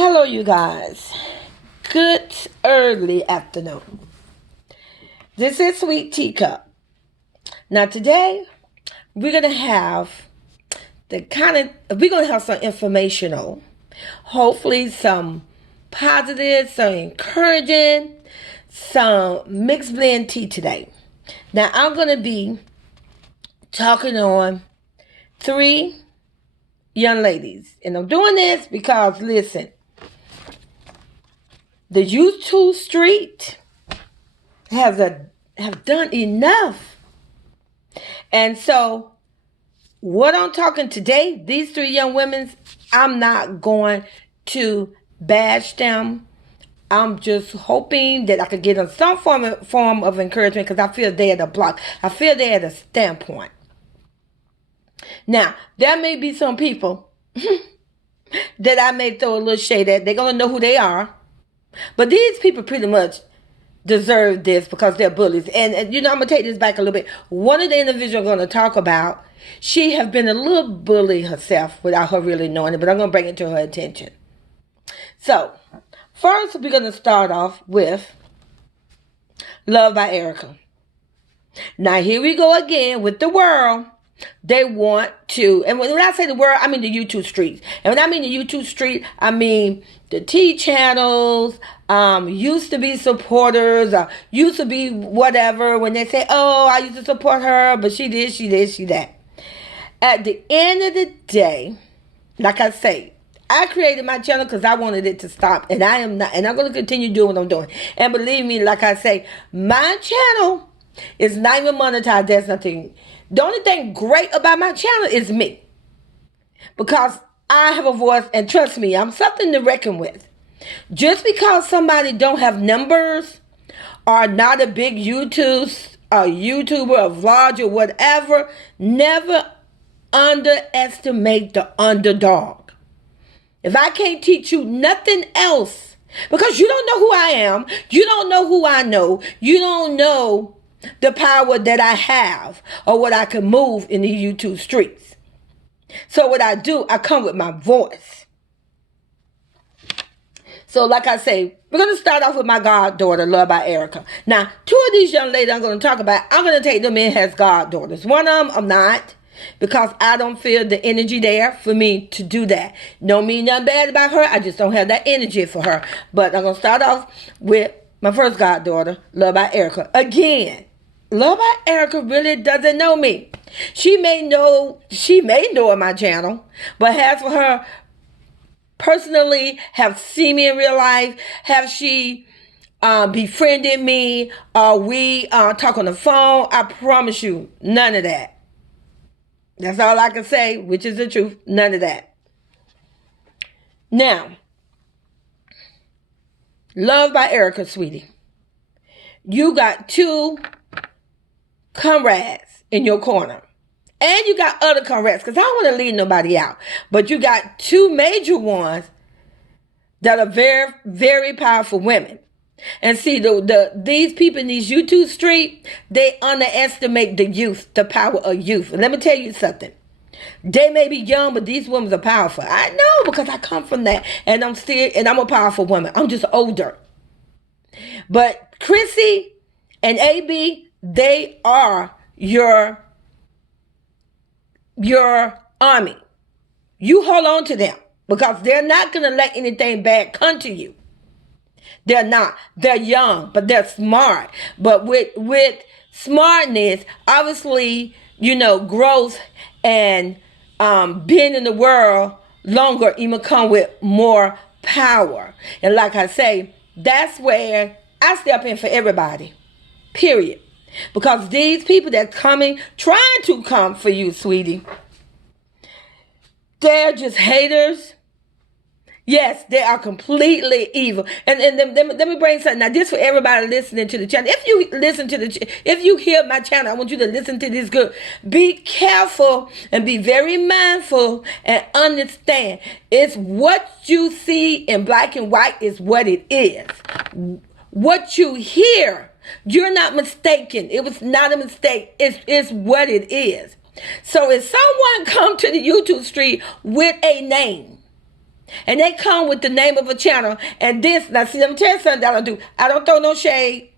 Hello, you guys. Good early afternoon. This is Sweet Teacup. Now, today we're gonna have some informational, hopefully some positive, some encouraging, some mixed blend tea today. Now, I'm gonna be talking on three young ladies, and I'm doing this because listen. The YouTube street have done enough. And so what I'm talking today, these three young women, I'm not going to bash them. I'm just hoping that I could get them some form of encouragement because I feel they're at a block. I feel they're at a standpoint. Now, there may be some people that I may throw a little shade at. They're going to know who they are. But these people pretty much deserve this because they're bullies. And I'm going to take this back a little bit. One of the individuals I'm going to talk about, she have been a little bully herself without her really knowing it, but I'm going to bring it to her attention. So, first we're going to start off with Love by Erica. Now, here we go again with the world. They want to, and when I say the world, I mean the YouTube streets. And when I mean the YouTube street, I mean the T channels, used to be supporters, used to be whatever. When they say, oh, I used to support her, but she that. At the end of the day, like I say, I created my channel because I wanted it to stop. And I am not, and I'm going to continue doing what I'm doing. And believe me, like I say, my channel is not even monetized. There's nothing. The only thing great about my channel is me. Because I have a voice, and trust me, I'm something to reckon with. Just because somebody don't have numbers or not a big YouTuber, a vlogger, or whatever, never underestimate the underdog. If I can't teach you nothing else, because you don't know who I am, you don't know who I know, you don't know the power that I have or what I can move in the YouTube streets. So what I do, I come with my voice. So like I say, we're going to start off with my goddaughter, Love by Erica. Now, two of these young ladies I'm going to talk about, I'm going to take them in as goddaughters. One of them, I'm not, because I don't feel the energy there for me to do that. Don't mean nothing bad about her. I just don't have that energy for her. But I'm going to start off with my first goddaughter, Love by Erica. Again, Love by Erica really doesn't know me. She may know of my channel, but as for her personally, have seen me in real life, have she befriended me, we talk on the phone, I promise you, none of that. That's all I can say, which is the truth, none of that. Now, Love by Erica, sweetie. You got two comrades in your corner. And you got other comrades, because I don't want to leave nobody out. But you got two major ones that are very, very powerful women. And see, these people in these YouTube street, they underestimate the youth, the power of youth. And let me tell you something. They may be young, but these women are powerful. I know, because I come from that. And I'm a powerful woman. I'm just older. But Chrissy and AB, they are your army. You hold on to them because they're not going to let anything bad come to you. They're not. They're young, but they're smart. But with smartness, obviously, growth and being in the world longer even come with more power. And like I say, that's where I step in for everybody. Period. Because these people that's trying to come for you, sweetie, they're just haters. Yes, they are completely evil. And let me bring something. Now, this for everybody listening to the channel. If you hear my channel, I want you to listen to this good. Be careful and be very mindful and understand. It's what you see in black and white is what it is. What you hear, you're not mistaken. It was not a mistake. It's what it is. So if someone come to the YouTube street with a name, And they come with the name of a channel. And this, now see, let me tell you something that I don't do. I don't throw no shade.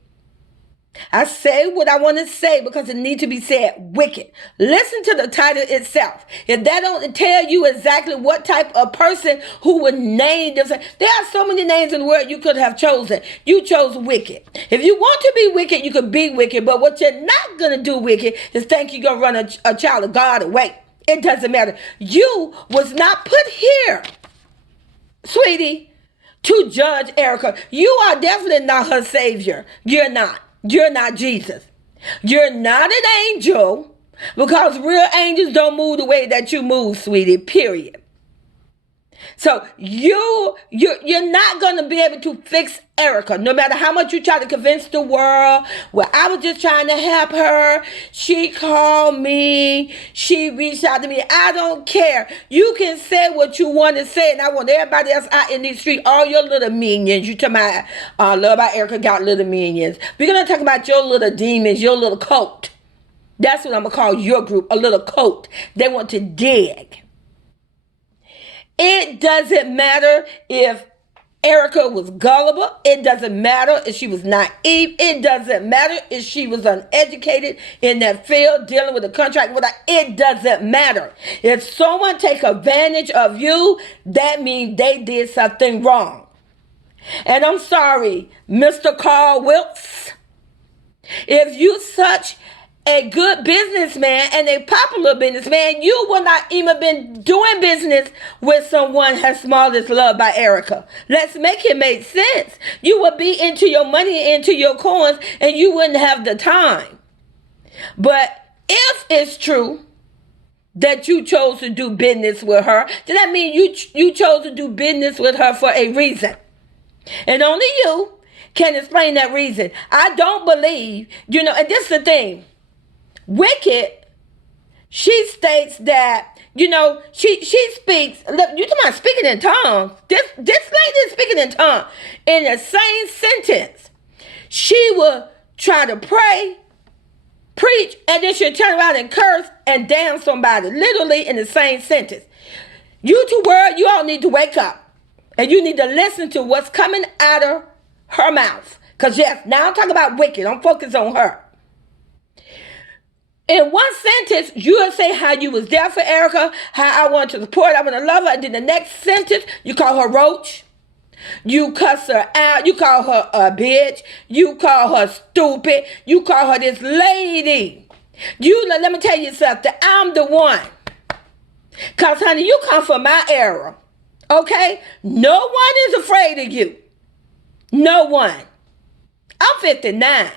I say what I want to say because it needs to be said. Wicked. Listen to the title itself. If that don't tell you exactly what type of person who would name themselves, there are so many names in the world you could have chosen. You chose wicked. If you want to be wicked, you could be wicked. But what you're not going to do wicked is think you're going to run a child of God away. It doesn't matter. You was not put here, sweetie, to judge Erica. You are definitely not her savior. You're not. You're not Jesus. You're not an angel because real angels don't move the way that you move, sweetie, period. So you're not going to be able to fix Erica, no matter how much you try to convince the world. Well, I was just trying to help her. She called me. She reached out to me. I don't care. You can say what you want to say, and I want everybody else out in these streets, all your little minions. You talking about Love About Erica got little minions. We're going to talk about your little demons, your little cult. That's what I'm going to call your group, a little cult. They want to dig. It doesn't matter if Erica was gullible. It doesn't matter if she was naive. It doesn't matter if she was uneducated in that field dealing with a contract. It doesn't matter. If someone take advantage of you, that means they did something wrong. And I'm sorry, Mr. Carl Wilkes, if you such a good businessman and a popular businessman, you would not even been doing business with someone as small as Love by Erica. Let's make it make sense. You would be into your money, into your coins, and you wouldn't have the time. But if it's true that you chose to do business with her, then that means you chose to do business with her for a reason. And only you can explain that reason. I don't believe, and this is the thing. Wicked, she states that, she speaks, look, you talking about speaking in tongues. This lady is speaking in tongues. In the same sentence, she will try to pray, preach, and then she'll turn around and curse and damn somebody, literally in the same sentence. You two world, you all need to wake up. And you need to listen to what's coming out of her mouth. Because yes, now I'm talking about wicked. I'm focused on her. In one sentence, you will say how you was there for Erica, how I want to support, I want to love her. And then the next sentence, you call her roach. You cuss her out. You call her a bitch. You call her stupid. You call her this lady. Let me tell you something. I'm the one. Because, honey, you come from my era. Okay? No one is afraid of you. No one. I'm 59.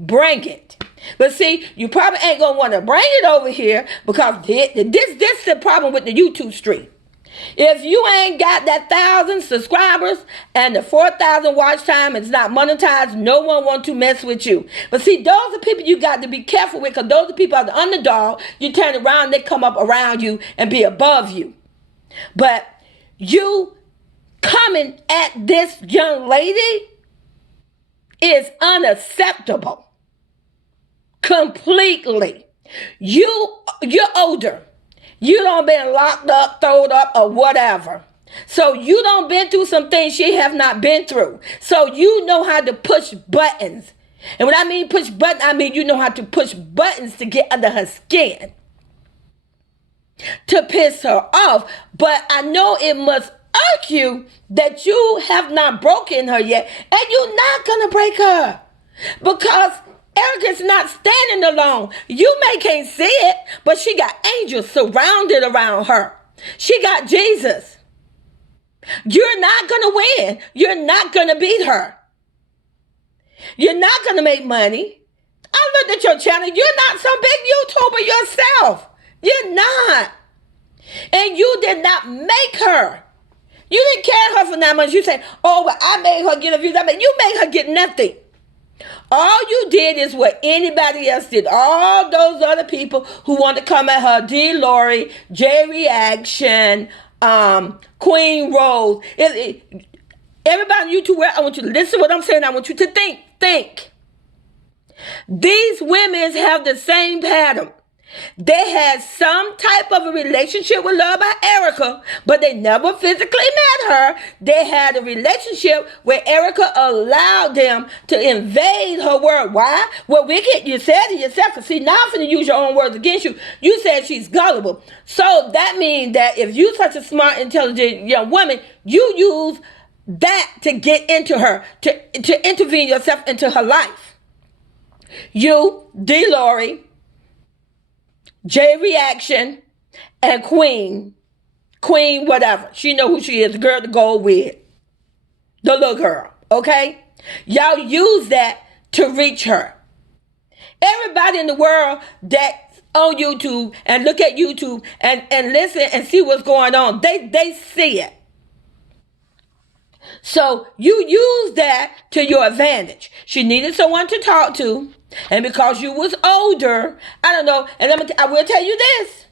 Bring it. But see, you probably ain't going to want to bring it over here because this is the problem with the YouTube stream. If you ain't got that 1,000 subscribers and the 4,000 watch time is not monetized, no one wants to mess with you. But see, those are people you got to be careful with because those are people are the underdog. You turn around, they come up around you and be above you. But you coming at this young lady is unacceptable. Completely. You're older. You don't been locked up, throwed up, or whatever. So you don't been through some things she have not been through. So you know how to push buttons. And when I mean push buttons, I mean you know how to push buttons to get under her skin. To piss her off. But I know it must irk you that you have not broken her yet. And you're not going to break her. Because Erica's not standing alone. You may can't see it, but she got angels surrounded around her. She got Jesus. You're not going to win. You're not going to beat her. You're not going to make money. I looked at your channel. You're not some big YouTuber yourself. You're not. And you did not make her. You didn't carry her for 9 months. You say, oh, well, I made her get a view. You made her get nothing. All you did is what anybody else did. All those other people who want to come at her, D. Lori, J Reaction, Queen Rose. Everybody on YouTube, I want you to listen to what I'm saying. I want you to think. These women have the same pattern. They had some type of a relationship with Love by Erica, but they never physically met her. They had a relationship where Erica allowed them to invade her world. Why? Well, Wicked, you said it yourself, because see, now I'm going to use your own words against you. You said she's gullible. So that means that if you're such a smart, intelligent young woman, you use that to get into her, to intervene yourself into her life. You, D. Lori, J Reaction, and Queen whatever. She know who she is, the girl to go with. The little girl, okay? Y'all use that to reach her. Everybody in the world that's on YouTube and look at YouTube and listen and see what's going on, they see it. So you use that to your advantage. She needed someone to talk to. And because you was older, I don't know. And I will tell you this.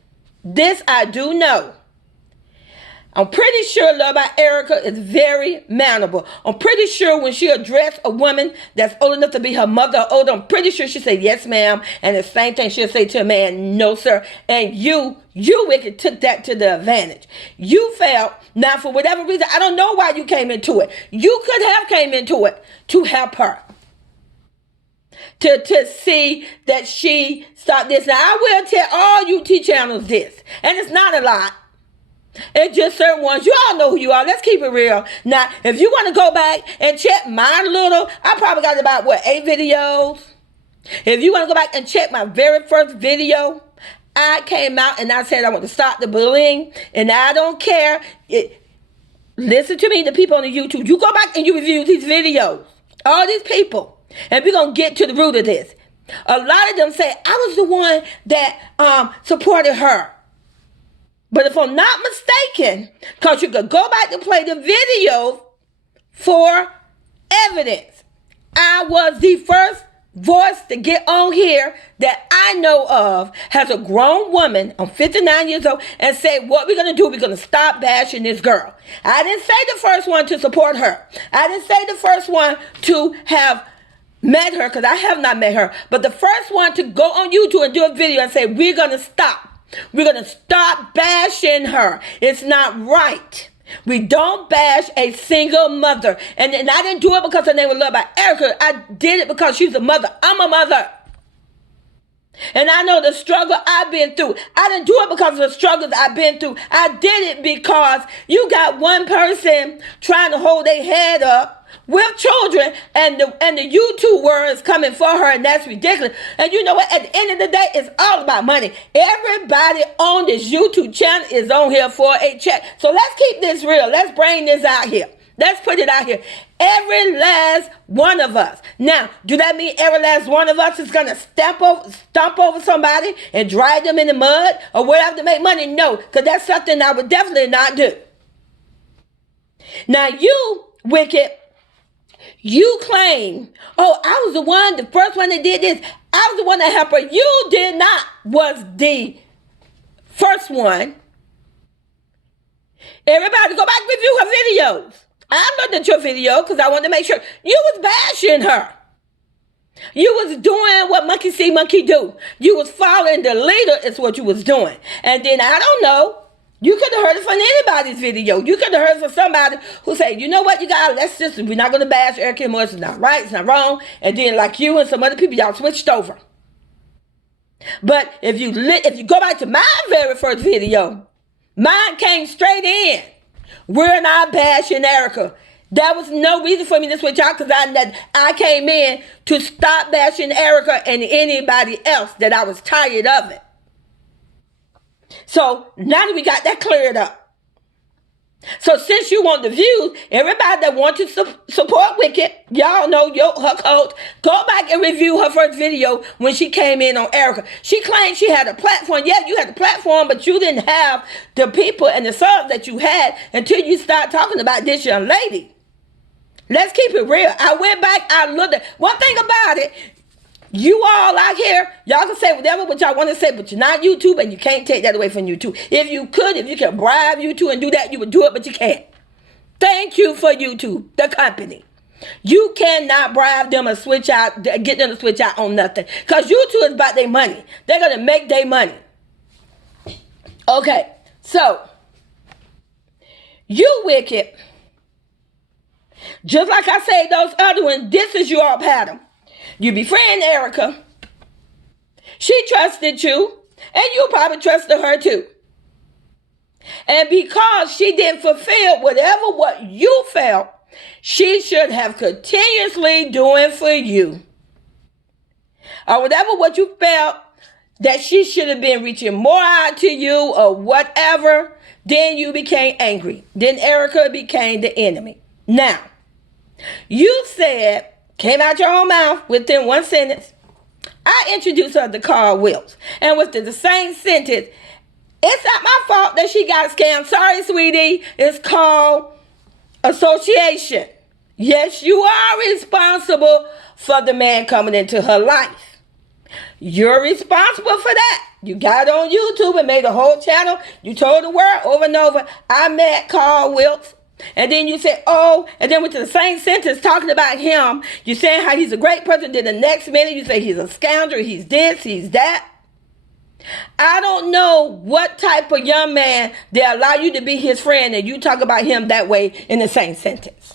This I do know. I'm pretty sure Love by Erica is very mannerable. I'm pretty sure when she addressed a woman that's old enough to be her mother or older, I'm pretty sure she'll say, yes, ma'am. And the same thing she'll say to a man, no, sir. And you Wicked, took that to the advantage. You felt, now for whatever reason, I don't know why you came into it. You could have came into it to help her. To see that she stopped this. Now, I will tell all YouTube channels this. And it's not a lot. It's just certain ones. You all know who you are. Let's keep it real. Now, if you want to go back and check my little, I probably got about, 8 videos? If you want to go back and check my very first video, I came out and I said I want to stop the bullying. And I don't care. Listen to me, the people on the YouTube. You go back and you review these videos. All these people. And we're going to get to the root of this. A lot of them say, I was the one that supported her. But if I'm not mistaken, because you could go back to play the video for evidence. I was the first voice to get on here that I know of has a grown woman, I'm 59 years old, and say, what we're going to do, we're going to stop bashing this girl. I didn't say the first one to support her. I didn't say the first one to have met her, because I have not met her. But the first one to go on YouTube and do a video and say, we're going to stop. We're going to stop bashing her. It's not right. We don't bash a single mother. And I didn't do it because her name was Love by Erica. I did it because she's a mother. I'm a mother. And I know the struggle I've been through. I didn't do it because of the struggles I've been through. I did it because you got one person trying to hold their head up with children, and the YouTube world is coming for her, and that's ridiculous. And you know what? At the end of the day, it's all about money. Everybody on this YouTube channel is on here for a check. So let's keep this real. Let's bring this out here. Let's put it out here. Every last one of us. Now, do that mean every last one of us is going to stomp over somebody and drag them in the mud or whatever to make money? No, because that's something I would definitely not do. Now, you, Wicked, you claim, oh, I was the one, the first one that did this. I was the one that helped her. You did not was the first one. Everybody go back and review her videos. I looked at your video because I wanted to make sure you was bashing her. You was doing what monkey see, monkey do. You was following the leader is what you was doing. And then I don't know. You could have heard it from anybody's video. You could have heard it from somebody who said, you know what, you guys, we're not going to bash Erica anymore. It's not right. It's not wrong. And then like you and some other people, y'all switched over. But if you go back to my very first video, mine came straight in. We're not bashing Erica. That was no reason for me to switch out because I came in to stop bashing Erica and anybody else that I was tired of it. So now that we got that cleared up. So since you want the views, everybody that wants to support Wicked, y'all know her coach, go back and review her first video when she came in on Erica. She claimed she had a platform. Yeah, you had a platform, but you didn't have the people and the subs that you had until you start talking about this young lady. Let's keep it real. I went back, I looked at one thing about it. You all out here, y'all can say whatever what y'all want to say, but you're not YouTube and you can't take that away from YouTube. If you can bribe YouTube and do that, you would do it, but you can't. Thank you for YouTube, the company. You cannot bribe them or get them to switch out on nothing. Because you two is about their money. They're going to make their money. Okay, so you wicked. Just like I said, those other ones, this is your pattern. You befriend Erica. She trusted you, and you probably trusted her too. And because she didn't fulfill what you felt she should have continuously doing for you, or whatever what you felt that she should have been reaching more out to you or whatever, then you became angry. Then Erica became the enemy. Now, you said, came out your own mouth within one sentence, I introduced her to Carl Wilkes. And within the same sentence, it's not my fault that she got scammed. Sorry, sweetie. It's called association. Yes, you are responsible for the man coming into her life. You're responsible for that. You got on YouTube and made a whole channel. You told the world over and over, I met Carl Wilkes. And then you said, oh, and then went to the same sentence talking about him. You're saying how he's a great person. Then the next minute you say he's a scoundrel, he's this, he's that. I don't know what type of young man they allow you to be his friend and you talk about him that way in the same sentence.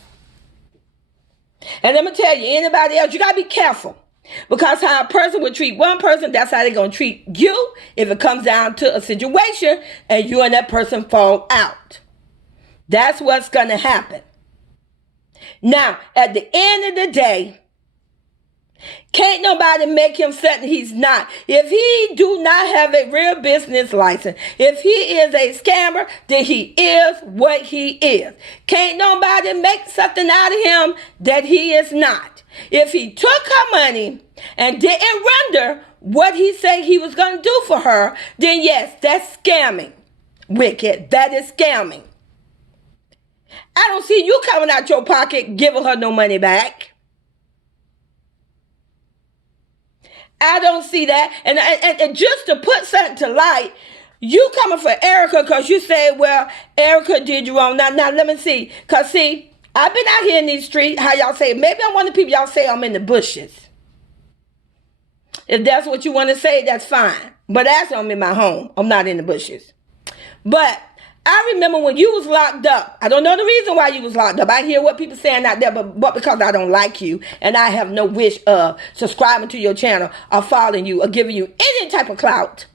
And let me tell you, anybody else, you got to be careful. Because how a person would treat one person, that's how they're going to treat you if it comes down to a situation and you and that person fall out. That's what's going to happen. Now, at the end of the day, can't nobody make him something he's not. If he do not have a real business license, if he is a scammer, then he is what he is. Can't nobody make something out of him that he is not. If he took her money and didn't render what he said he was going to do for her, then yes, that's scamming. Wicked. That is scamming. I don't see you coming out your pocket giving her no money back. I don't see that. And just to put something to light, you coming for Erica because you said, well, Erica did you wrong. Now let me see. Because see, I've been out here in these streets, how y'all say, maybe I'm one of the people y'all say I'm in the bushes. If that's what you want to say, that's fine. But actually, I'm in my home. I'm not in the bushes. But I remember when you was locked up. I don't know the reason why you was locked up. I hear what people saying out there, but because I don't like you and I have no wish of subscribing to your channel or following you or giving you any type of clout,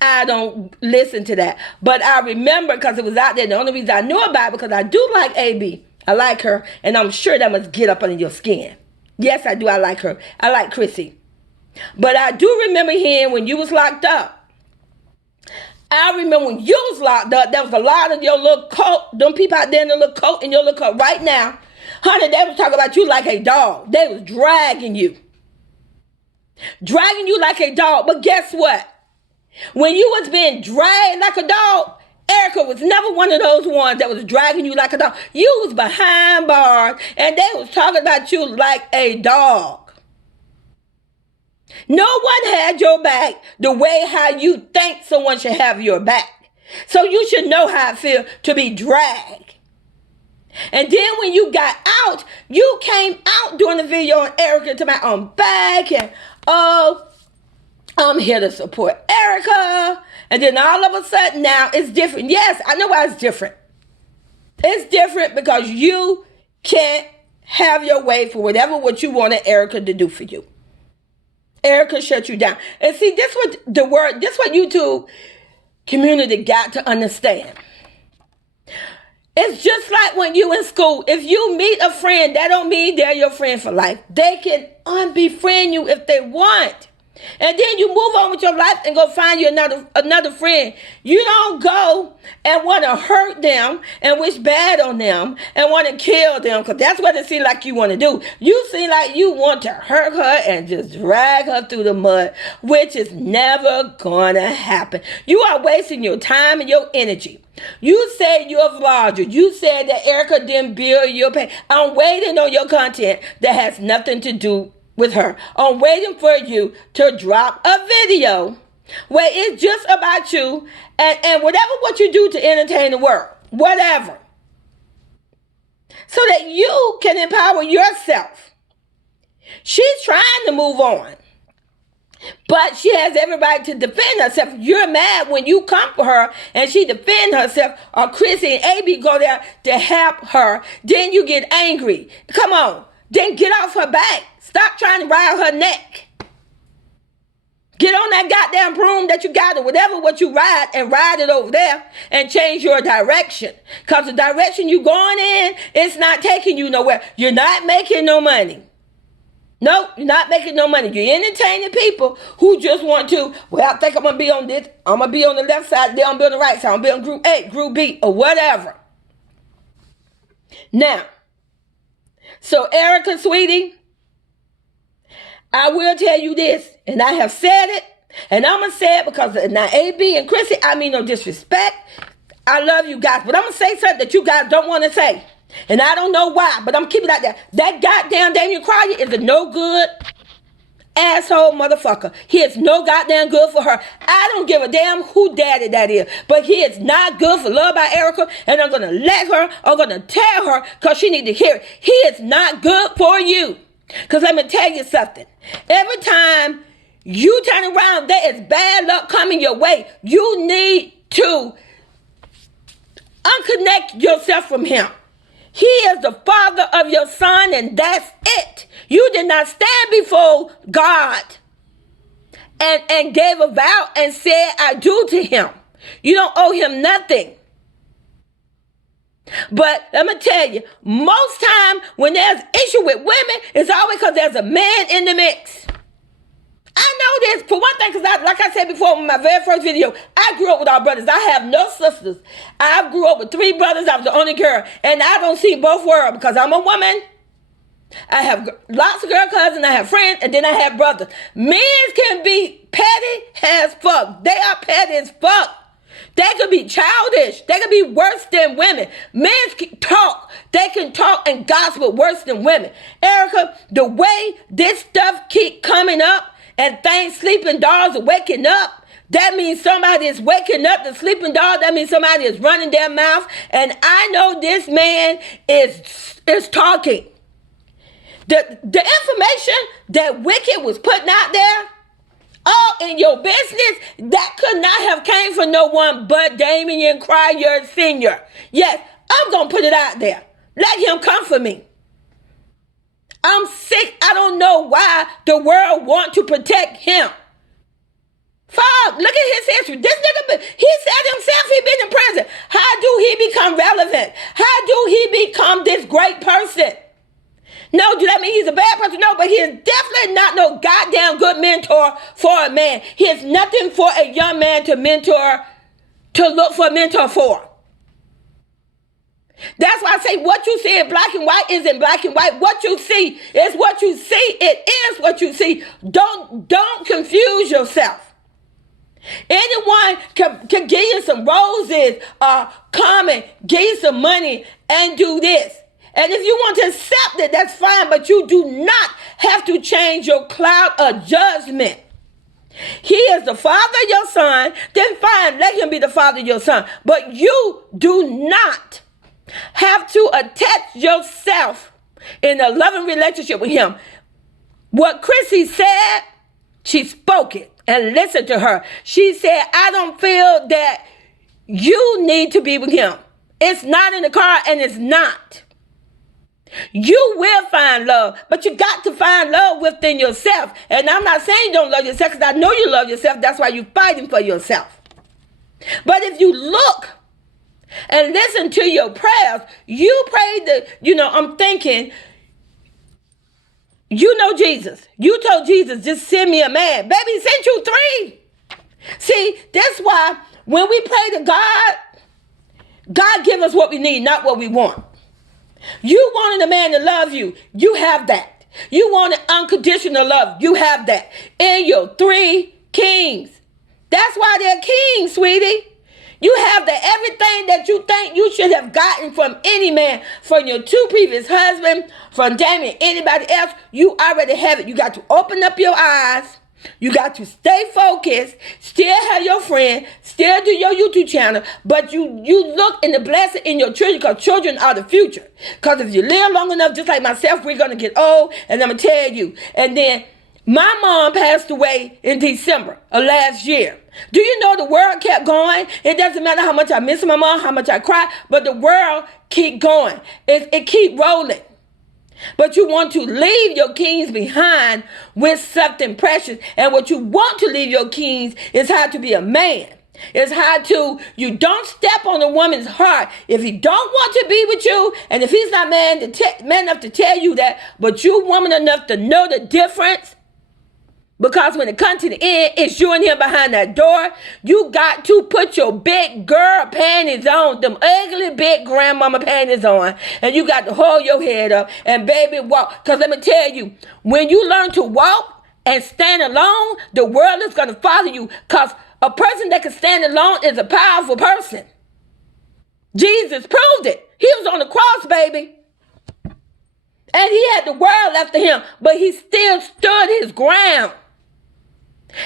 I don't listen to that. But I remember because it was out there. The only reason I knew about it because I do like AB. I like her, and I'm sure that must get up under your skin. Yes, I do. I like her. I like Chrissy. But I do remember hearing when you was locked up. I remember when you was locked up, there was a lot of your little coat, them people out there in the little coat and your little coat right now. Honey, they was talking about you like a dog. They was dragging you. Dragging you like a dog. But guess what? When you was being dragged like a dog, Erica was never one of those ones that was dragging you like a dog. You was behind bars and they was talking about you like a dog. No one had your back the way how you think someone should have your back. So you should know how it feels to be dragged. And then when you got out, you came out doing the video on Erica to my own back and, oh, I'm here to support Erica. And then all of a sudden now it's different. Yes, I know why it's different. It's different because you can't have your way for whatever what you wanted Erica to do for you. Erica shut you down. And see, this what YouTube community got to understand. It's just like when you in school. If you meet a friend, that don't mean they're your friend for life. They can unbefriend you if they want. And then you move on with your life and go find you another friend. You don't go and want to hurt them and wish bad on them and want to kill them because that's what it seems like you want to do. You seem like you want to hurt her and just drag her through the mud, which is never going to happen. You are wasting your time and your energy. You said you're a vlogger. You said that Erica didn't build your page. I'm waiting on your content that has nothing to do with her. I'm waiting for you to drop a video where it's just about you and whatever what you do to entertain the world. Whatever. so that you can empower yourself. She's trying to move on, but she has every right to defend herself. You're mad when you come for her and she defend herself, or Chrissy and AB go there to help her. Then you get angry. Come on. Then get off her back. Stop trying to ride her neck. Get on that goddamn broom that you got, or whatever what you ride, and ride it over there and change your direction. Because the direction you going in, it's not taking you nowhere. You're not making no money. Nope, you're not making no money. You're entertaining people who just want to, well, I think I'm going to be on this. I'm going to be on the left side. They're going to be on the right side. I'm going to be on group A, group B, or whatever. Now, so Erica, sweetie, I will tell you this, and I have said it, and I'm going to say it because now AB and Chrissy, I mean no disrespect. I love you guys, but I'm going to say something that you guys don't want to say. And I don't know why, but I'm keeping it out there. That goddamn Damian Cryer is a no good asshole motherfucker. He is no goddamn good for her. I don't give a damn who daddy that is, but he is not good for Love by Erica, and I'm going to let her, I'm going to tell her, because she need to hear it. He is not good for you. Because let me tell you something. Every time you turn around, there is bad luck coming your way. You need to unconnect yourself from him. He is the father of your son, and that's it. You did not stand before God and gave a vow and said, I do to him. You don't owe him nothing. But let me tell you, most time when there's issue with women, it's always because there's a man in the mix. I know this for one thing, because like I said before in my very first video, I grew up with our brothers. I have no sisters. I grew up with 3 brothers. I was the only girl. And I don't see both worlds because I'm a woman. I have lots of girl cousins. I have friends. And then I have brothers. Men can be petty as fuck. They are petty as fuck. They could be childish. They could be worse than women. Men can talk. They can talk and gossip worse than women. Erica, the way this stuff keep coming up and things, sleeping dogs are waking up, that means somebody is waking up. The sleeping dog, that means somebody is running their mouth. And I know this man is talking. The information that Wicked was putting out there, all in your business, that could not have came from no one but Damian Cryer Sr. Yes, I'm going to put it out there. Let him come for me. I'm sick. I don't know why the world want to protect him. Fuck, look at his history. This nigga, he said himself he been in prison. How do he become relevant? How do he become this great person? No, do that mean he's a bad person? No, but he is definitely not no goddamn good mentor for a man. He is nothing for a young man to mentor, to look for a mentor for. That's why I say what you see in black and white is in black and white. What you see is what you see. It is what you see. Don't confuse yourself. Anyone can give you some roses, come and give you some money and do this. And if you want to accept it, that's fine, but you do not have to change your cloud of judgment. He is the father of your son, then fine, let him be the father of your son. But you do not have to attach yourself in a loving relationship with him. What Chrissy said, she spoke it, and listen to her. She said, I don't feel that you need to be with him. It's not in the car, and it's not. You will find love, but you got to find love within yourself. And I'm not saying you don't love yourself, because I know you love yourself. That's why you're fighting for yourself. But if you look and listen to your prayers, you prayed I'm thinking, you know Jesus. You told Jesus, just send me a man. Baby, he sent you 3. See, that's why when we pray to God, God give us what we need, not what we want. You wanted a man to love you. You have that. You wanted unconditional love. You have that. In your 3 kings. That's why they're kings, sweetie. You have the everything that you think you should have gotten from any man, from your 2 previous husbands, from Damian, anybody else. You already have it. You got to open up your eyes You got to stay focused, still have your friend, still do your YouTube channel, but you look in the blessing in your children, because children are the future. Because if you live long enough, just like myself, we're going to get old, and I'm going to tell you. And then my mom passed away in December of last year. Do you know the world kept going? It doesn't matter how much I miss my mom, how much I cry, but the world keep going. It keep rolling. But you want to leave your kings behind with something precious. And what you want to leave your kings is how to be a man. It's how to, you don't step on a woman's heart. If he don't want to be with you, and if he's not man enough to tell you that, but you woman enough to know the difference, because when it comes to the end, it's you and him behind that door. You got to put your big girl panties on, them ugly big grandmama panties on, and you got to hold your head up and baby walk. Because let me tell you, when you learn to walk and stand alone, the world is going to follow you, because a person that can stand alone is a powerful person. Jesus proved it. He was on the cross, baby. And he had the world after him, but he still stood his ground.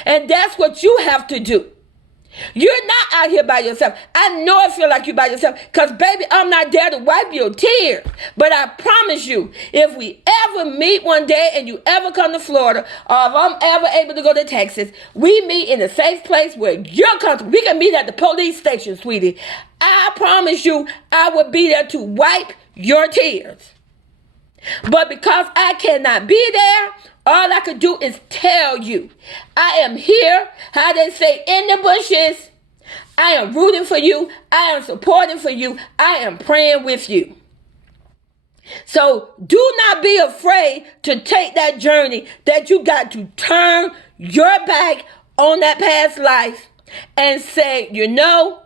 And that's what you have to do. You're not out here by yourself. I know I feel like you're by yourself, because baby, I'm not there to wipe your tears. But I promise you, if we ever meet one day and you ever come to Florida, or if I'm ever able to go to Texas, we meet in a safe place where you're comfortable. We can meet at the police station, sweetie. I promise you, I will be there to wipe your tears. But because I cannot be there, all I could do is tell you, I am here, how they say, in the bushes. I am rooting for you. I am supporting for you. I am praying with you. So do not be afraid to take that journey, that you got to turn your back on that past life and say, you know,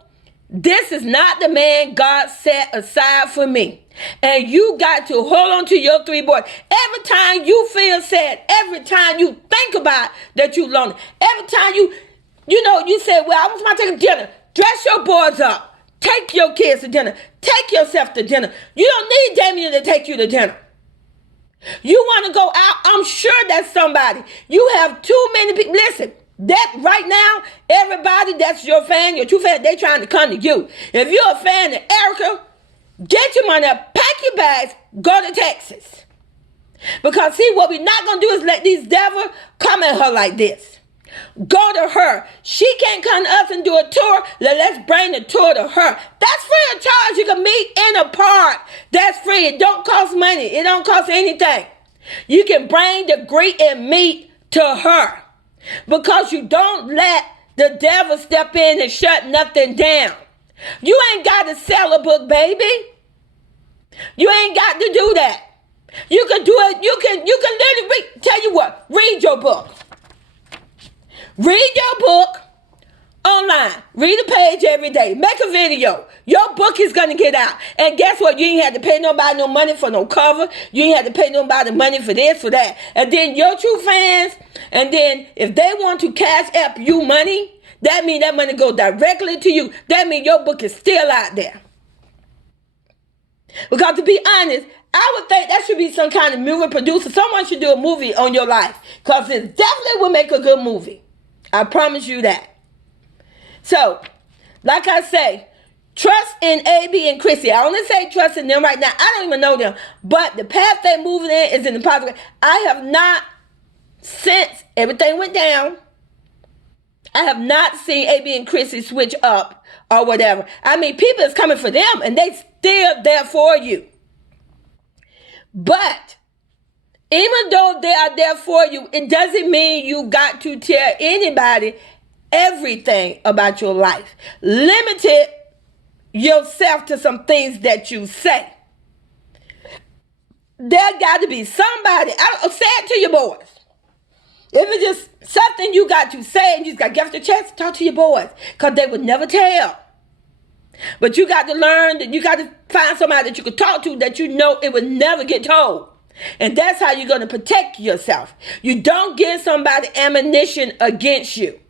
this is not the man God set aside for me. And you got to hold on to your 3 boys. Every time you feel sad, every time you think about that you lonely, every time you say, well, I want to take dinner. Dress your boys up. Take your kids to dinner. Take yourself to dinner. You don't need Damien to take you to dinner. You want to go out? I'm sure that's somebody. You have too many people. Listen, that right now, everybody that's your fan, your true fan, they trying to come to you. If you're a fan of Erica, get your money up, pack your bags, go to Texas. Because see, what we're not going to do is let these devils come at her like this. Go to her. She can't come to us and do a tour. Let's bring the tour to her. That's free of charge. You can meet in a park. That's free. It don't cost money. It don't cost anything. You can bring the greet and meet to her. Because you don't let the devil step in and shut nothing down. You ain't got to sell a book, baby. You ain't got to do that. You can do it. You can literally read. Tell you what, read your book. Read your book online. Read a page every day. Make a video. Your book is going to get out. And guess what? You ain't had to pay nobody no money for no cover. You ain't had to pay nobody money for this, for that. And then your true fans, and then if they want to cash app you money, that means that money go directly to you. That means your book is still out there. Because to be honest, I would think that should be some kind of movie producer. Someone should do a movie on your life. Because it definitely will make a good movie. I promise you that. So, like I say, trust in AB and Chrissy. I only say trust in them right now. I don't even know them. But the path they're moving in is in the positive way. I have not, since everything went down, I have not seen AB and Chrissy switch up or whatever. I mean, people is coming for them and they still there for you. But even though they are there for you, it doesn't mean you got to tell anybody everything about your life. Limit yourself to some things that you say. There got to be somebody. Say it to your boys. If it's just something you got to say and you just got to get off the chest, talk to your boys. Because they would never tell. But you got to learn that you got to find somebody that you can talk to that you know it would never get told. And that's how you're going to protect yourself. You don't give somebody ammunition against you.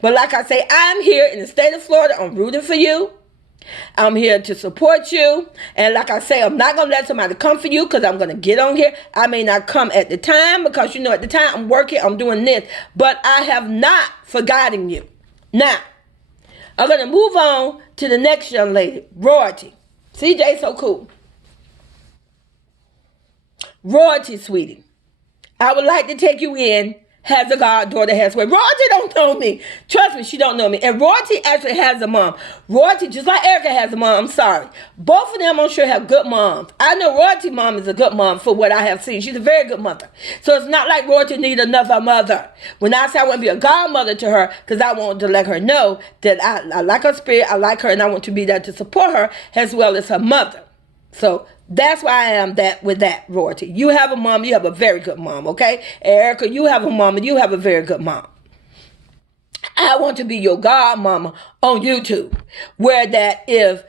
But like I say, I'm here in the state of Florida. I'm rooting for you. I'm here to support you. And like I say, I'm not going to let somebody come for you because I'm going to get on here. I may not come at the time because, at the time I'm working, I'm doing this. But I have not forgotten you. Now, I'm going to move on to the next young lady, Royalty. CJ so cool. Royalty, sweetie. I would like to take you in. Has a goddaughter, has way. Royalty don't know me. Trust me, she don't know me. And Royalty actually has a mom. Royalty, just like Erica has a mom, I'm sorry. Both of them, I'm sure, have good moms. I know Royalty mom is a good mom for what I have seen. She's a very good mother. So it's not like Royalty need another mother. When I say I want to be a godmother to her, because I want to let her know that I like her spirit, I like her, and I want to be there to support her as well as her mother. So that's why I am with that, Royalty. You have a mom, you have a very good mom, okay? Erica, you have a mom, and you have a very good mom. I want to be your godmama on YouTube, where that if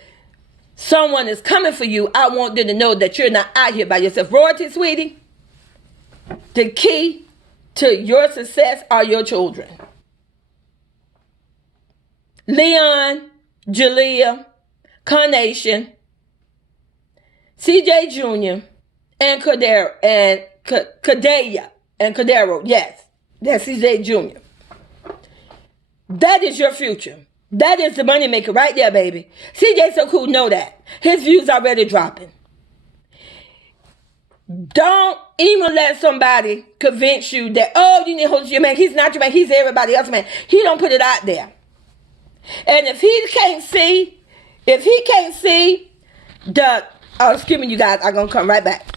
someone is coming for you, I want them to know that you're not out here by yourself. Royalty, sweetie, the key to your success are your children. Leon, Jalea, Carnation, CJ Jr. and Cadero and Cadea and Cadero. Yes, that's CJ Jr. That is your future. That is the money maker right there, baby. CJ so cool, know that. His views already dropping. Don't even let somebody convince you that, you need to hold your man. He's not your man. He's everybody else's man. He don't put it out there. And if he can't see the... excuse me, you guys. I'm going to come right back.